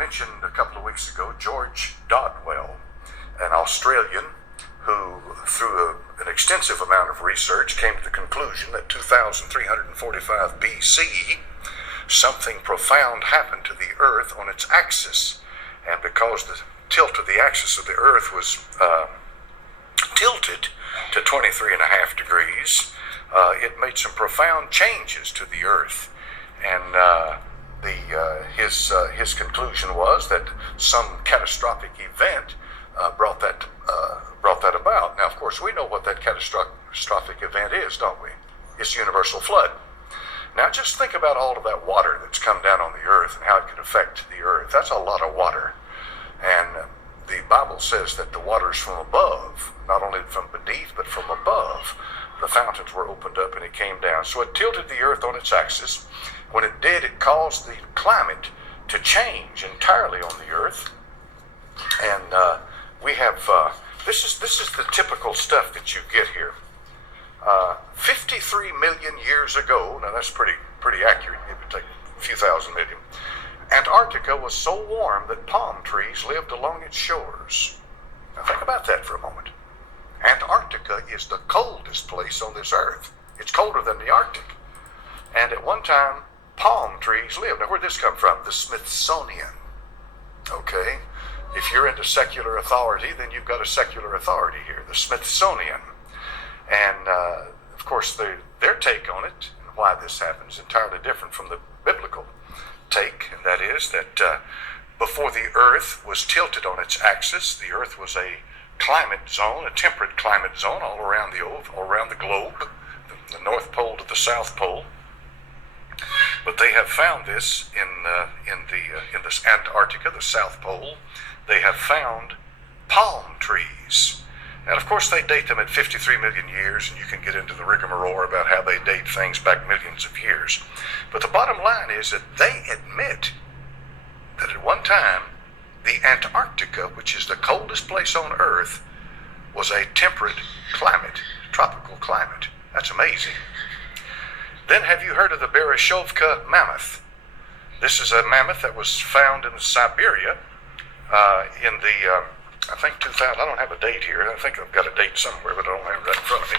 mentioned a couple of weeks ago George Dodwell, an Australian who, through an extensive amount of research, came to the conclusion that 2345 BC, something profound happened to the Earth on its axis. And because the tilt of the axis of the Earth was tilted to 23.5 degrees, it made some profound changes to the Earth. And his conclusion was that some catastrophic event brought that about. Now, of course, we know what that catastrophic event is, don't we? It's universal flood. Now, just think about all of that water that's come down on the earth and how it could affect the earth. That's a lot of water. And the Bible says that the waters from above, not only from beneath, but from above, the fountains were opened up and it came down. So it tilted the earth on its axis. When it did, it caused the climate to change entirely on the earth. And we have, this is the typical stuff that you get here. 53 million years ago, now that's pretty accurate, it would take a few thousand million, Antarctica was so warm that palm trees lived along its shores. Now think about that for a moment. Antarctica is the coldest place on this earth. It's colder than the Arctic. And at one time, palm trees lived. Now where'd this come from? The Smithsonian. Okay? If you're into secular authority, then you've got a secular authority here, the Smithsonian. And of course, their take on it and why this happens is entirely different from the biblical take, and that is that before the earth was tilted on its axis, the earth was a climate zone, a temperate climate zone all around the globe, the North Pole to the South Pole. But they have found this in this Antarctica, the South Pole. They have found palm trees. And of course they date them at 53 million years, and you can get into the rigmarole about how they date things back millions of years. But the bottom line is that they admit that at one time, the Antarctica, which is the coldest place on Earth, was a temperate climate, tropical climate. That's amazing. Then have you heard of the Bereshovka mammoth? This is a mammoth that was found in Siberia in the I think 2000, I don't have a date here. I think I've got a date somewhere, but I don't have it right in front of me.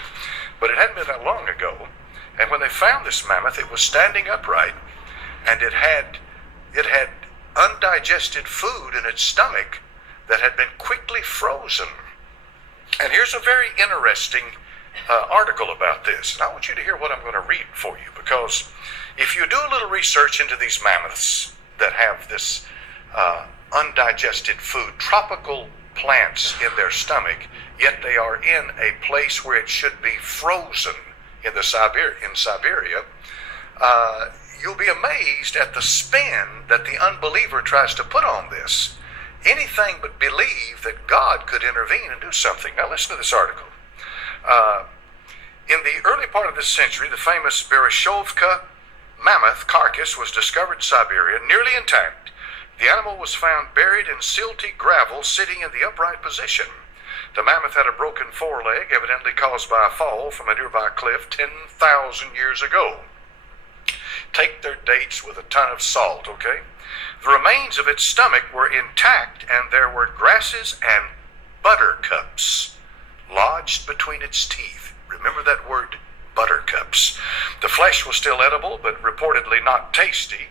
But it hadn't been that long ago. And when they found this mammoth, it was standing upright, and it had undigested food in its stomach that had been quickly frozen. And here's a very interesting article about this. And I want you to hear what I'm going to read for you, because if you do a little research into these mammoths that have this undigested food, tropical plants in their stomach, yet they are in a place where it should be frozen in Siberia, you'll be amazed at the spin that the unbeliever tries to put on this. Anything but believe that God could intervene and do something. Now listen to this article. In the early part of this century, the famous Bereshovka mammoth carcass was discovered in Siberia, nearly intact. The animal was found buried in silty gravel, sitting in the upright position. The mammoth had a broken foreleg, evidently caused by a fall from a nearby cliff 10,000 years ago. Take their dates with a ton of salt, okay? The remains of its stomach were intact, and there were grasses and buttercups lodged between its teeth. Remember that word, buttercups. The flesh was still edible, but reportedly not tasty.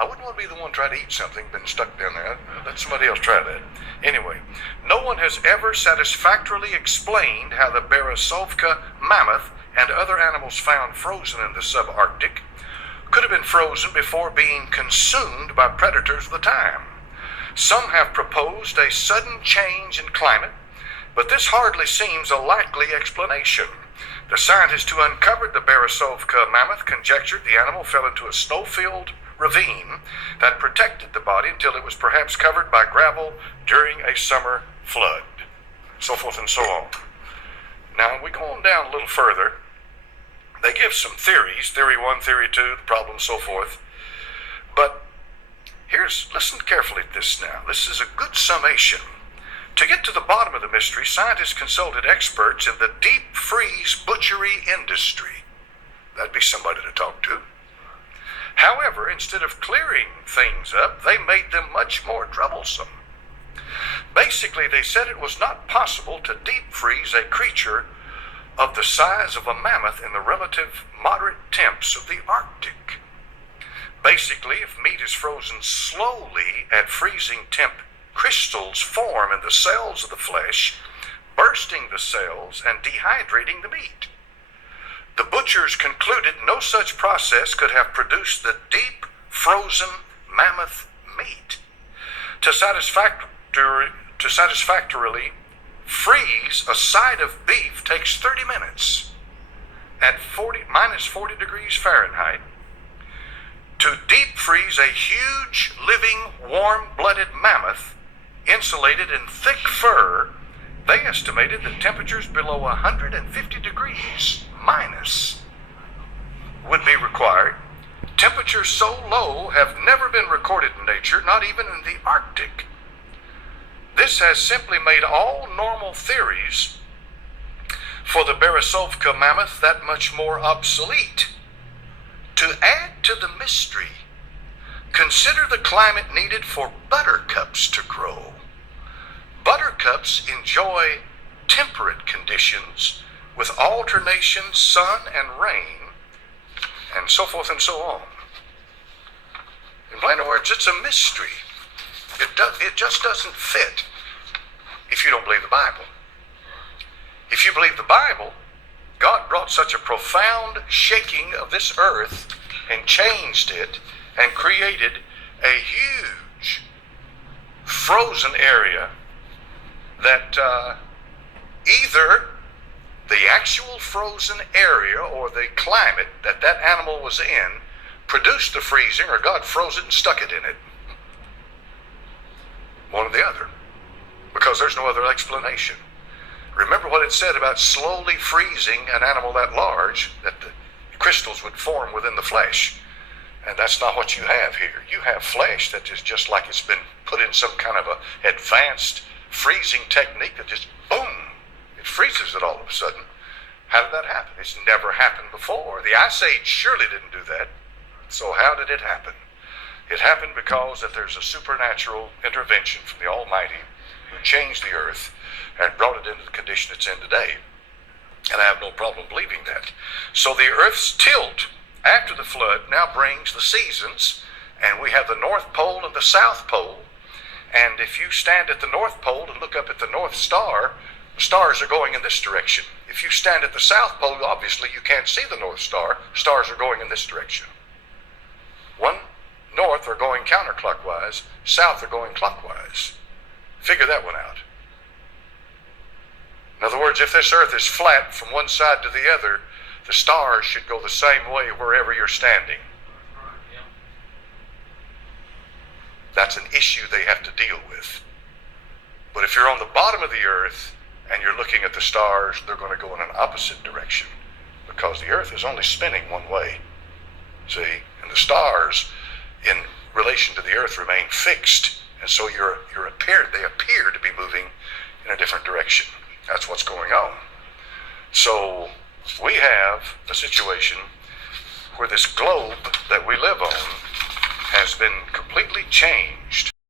I wouldn't want to be the one trying to eat something been stuck down there. Let somebody else try that. Anyway, no one has ever satisfactorily explained how the Bereshovka mammoth and other animals found frozen in the subarctic could have been frozen before being consumed by predators of the time. Some have proposed a sudden change in climate, but this hardly seems a likely explanation. The scientists who uncovered the Bereshovka mammoth conjectured the animal fell into a snow-filled ravine that protected the body until it was perhaps covered by gravel during a summer flood, so forth and so on. Now, we go on down a little further. They give some theories, theory 1, theory 2, the problem, so forth. But listen carefully to this now. This is a good summation. To get to the bottom of the mystery, scientists consulted experts in the deep freeze butchery industry. That'd be somebody to talk to. However, instead of clearing things up, they made them much more troublesome. Basically, they said it was not possible to deep freeze a creature of the size of a mammoth in the relative moderate temps of the Arctic. Basically, if meat is frozen slowly at freezing temp, crystals form in the cells of the flesh, bursting the cells and dehydrating the meat. The butchers concluded no such process could have produced the deep frozen mammoth meat. To satisfactorily freeze a side of beef takes 30 minutes at minus 40 degrees Fahrenheit. To deep freeze a huge, living, warm-blooded mammoth insulated in thick fur, they estimated that temperatures below 150 degrees minus would be required. Temperatures so low have never been recorded in nature, not even in the Arctic. This has simply made all normal theories for the Beresovka mammoth that much more obsolete. To add to the mystery, consider the climate needed for buttercups to grow. Buttercups enjoy temperate conditions with alternation sun and rain, and so forth and so on. In plain words, it's a mystery. It just doesn't fit if you don't believe the Bible. If you believe the Bible, God brought such a profound shaking of this earth and changed it and created a huge frozen area that either the actual frozen area or the climate that that animal was in produced the freezing, or God froze it and stuck it in it. One or the other, because there's no other explanation. Remember what it said about slowly freezing an animal that large, that the crystals would form within the flesh. And that's not what you have here. You have flesh that is just like it's been put in some kind of a advanced freezing technique that just, boom, it freezes it all of a sudden. How did that happen? It's never happened before. The Ice Age surely didn't do that. So how did it happen? It happened because that there's a supernatural intervention from the Almighty who changed the earth and brought it into the condition it's in today. And I have no problem believing that. So the earth's tilt after the flood now brings the seasons, and we have the North Pole and the South Pole. And if you stand at the North Pole and look up at the North Star, the stars are going in this direction. If you stand at the South Pole, obviously you can't see the North Star. Stars are going in this direction. One north are going counterclockwise, south are going clockwise. Figure that one out. In other words, if this earth is flat from one side to the other, the stars should go the same way wherever you're standing. That's an issue they have to deal with. But if you're on the bottom of the earth and you're looking at the stars, they're going to go in an opposite direction because the earth is only spinning one way. See? And the stars in relation to the earth remain fixed, and so they appear to be moving in a different direction. That's what's going on. So we have a situation where this globe that we live on has been completely changed